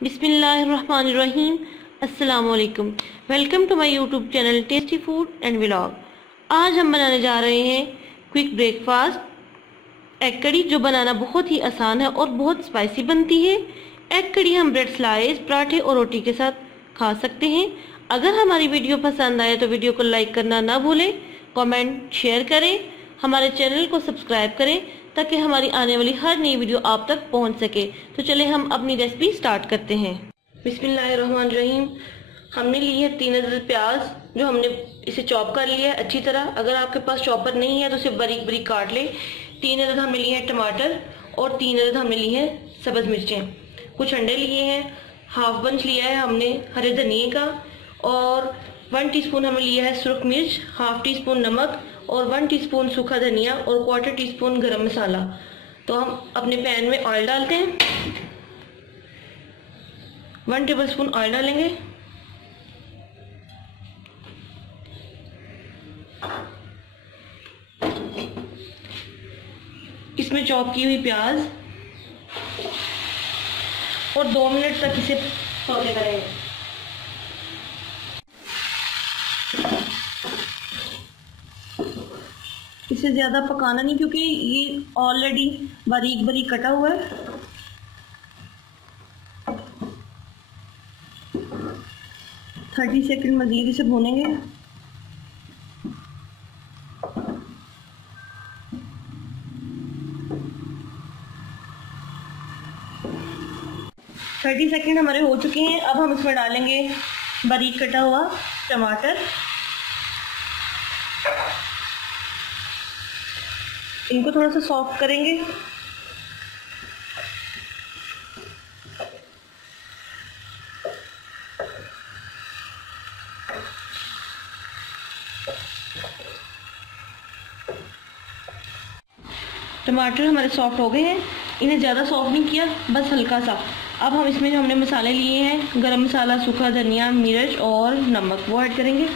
बिस्मिल्लाहिर्रहमानिर्रहीम। अस्सलाम वालेकुम। Welcome to my YouTube channel tasty food and vlog. आज हम बनाने जा रहे हैं क्विक ब्रेकफास्ट एग कड़ी, जो बनाना बहुत ही आसान है और बहुत स्पाइसी बनती है। एग कड़ी हम ब्रेड स्लाइस, पराठे और रोटी के साथ खा सकते हैं। अगर हमारी वीडियो पसंद आए तो वीडियो को लाइक करना ना भूलें, कमेंट शेयर करें, हमारे चैनल को सब्सक्राइब करें ताकि हमारी आने वाली हर नई वीडियो आप तक पहुंच सके। तो चले हम अपनी रेसिपी स्टार्ट करते हैं। बिस्मिल्लाहिर्रहमानिर्रहीम। हमने ली है 3 अदद प्याज, जो हमने इसे चॉप कर लिया है अच्छी तरह। अगर आपके पास चॉपर नहीं है तो उसे बारीक बारीक काट ले। 3 अदद हमने लिए हैं टमाटर और 3 अदद हमने लिए हैं सब्ज मिर्चें। कुछ अंडे लिए हैं, हाफ बंच लिया है हमने हरे धनिए का, और 1 टीस्पून हमने लिया है सुर्ख मिर्च, हाफ टी स्पून नमक और 1 टीस्पून सूखा धनिया और 1/4 टीस्पून गरम मसाला। तो हम अपने पैन में ऑयल डालते हैं। 1 टेबलस्पून ऑयल डालेंगे। इसमें चॉप की हुई प्याज और 2 मिनट तक इसे सौते करेंगे। इसे ज़्यादा पकाना नहीं, क्योंकि ये ऑलरेडी बारीक बारीक कटा हुआ है। थर्टी सेकंड मज़ीद इसे भूनेंगे। थर्टी सेकंड हमारे हो चुके हैं। अब हम इसमें डालेंगे बारीक कटा हुआ टमाटर। इनको थोड़ा सा सॉफ्ट करेंगे। टमाटर हमारे सॉफ्ट हो गए हैं। इन्हें ज़्यादा सॉफ्ट नहीं किया, बस हल्का सा। अब हम इसमें जो हमने मसाले लिए हैं, गरम मसाला, सूखा धनिया, मिर्च और नमक, वो ऐड करेंगे।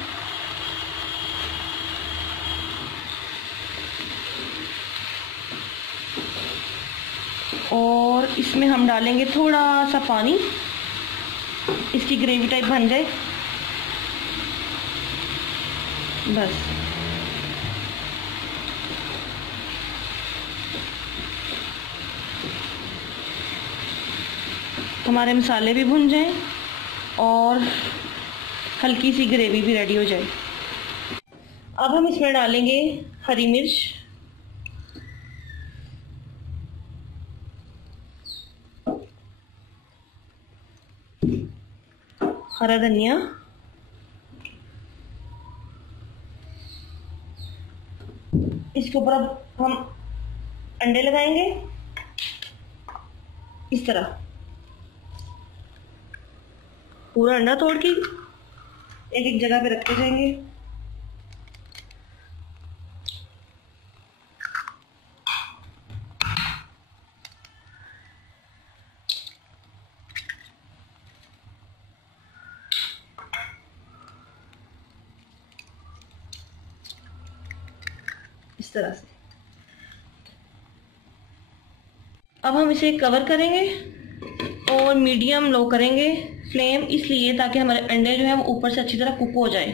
और इसमें हम डालेंगे थोड़ा सा पानी, इसकी ग्रेवी टाइप बन जाए बस। हमारे मसाले भी भुन जाएं और हल्की सी ग्रेवी भी रेडी हो जाए। अब हम इसमें डालेंगे हरी मिर्च, हरा धनिया, इसके ऊपर अब हम अंडे लगाएंगे इस तरह। पूरा अंडा तोड़ के एक एक जगह पे रखते जाएंगे। इस तरह से। अब हम इसे कवर करेंगे और मीडियम लो करेंगे फ्लेम, इसलिए ताकि हमारे अंडे जो है वो ऊपर से अच्छी तरह कुक हो जाए।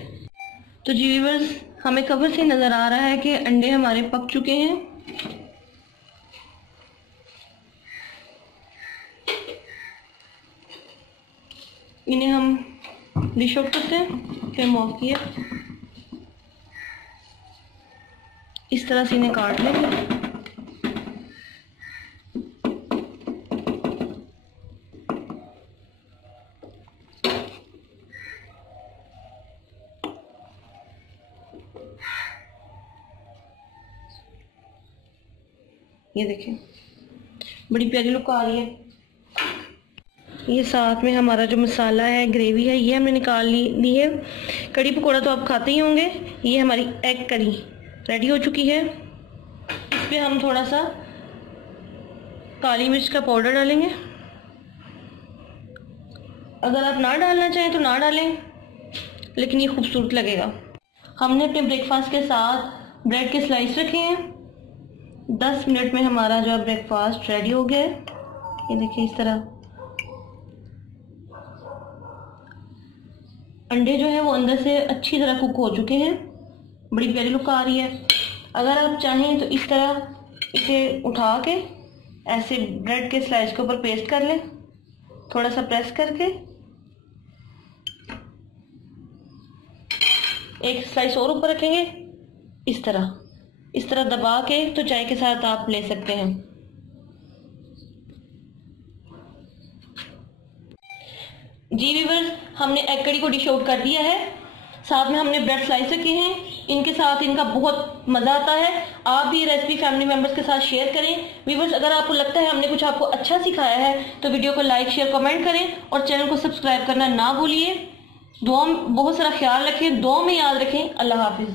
तो जी व्यूअर्स, हमें कवर से नज़र आ रहा है कि अंडे हमारे पक चुके हैं। इन्हें हम डिश आउट करते हैं। फ्लेम ऑफ किया, इस तरह से इन्हें काट लेंगे। ये देखें, बड़ी प्यारी लुक आ रही है। ये साथ में हमारा जो मसाला है, ग्रेवी है, ये हमने निकाल ली है। कड़ी पकौड़ा तो आप खाते ही होंगे। ये हमारी एग कड़ी रेडी हो चुकी है। इस पे हम थोड़ा सा काली मिर्च का पाउडर डालेंगे। अगर आप ना डालना चाहें तो ना डालें, लेकिन ये खूबसूरत लगेगा। हमने अपने ब्रेकफास्ट के साथ ब्रेड के स्लाइस रखे हैं। 10 मिनट में हमारा जो है ब्रेकफास्ट रेडी हो गया है। ये देखिए इस तरह अंडे जो है वो अंदर से अच्छी तरह कुक हो चुके हैं, बड़ी प्यारी लुक आ रही है। अगर आप चाहें तो इस तरह इसे उठा के ऐसे ब्रेड के स्लाइस के ऊपर पेस्ट कर लें, थोड़ा सा प्रेस करके एक स्लाइस और ऊपर रखेंगे, इस तरह दबा के तो चाय के साथ आप ले सकते हैं। जी व्यूअर्स, हमने एग कड़ी को डिश आउट कर दिया है, साथ में हमने ब्रेड स्लाइस रखे हैं, इनके साथ इनका बहुत मजा आता है। आप भी रेसिपी फैमिली मेंबर्स के साथ शेयर करें। व्यूअर्स, अगर आपको लगता है हमने कुछ आपको अच्छा सिखाया है तो वीडियो को लाइक शेयर कमेंट करें और चैनल को सब्सक्राइब करना ना भूलिए। दुआ में बहुत सारा ख्याल रखें, दुआ में याद रखें। अल्लाह हाफिज।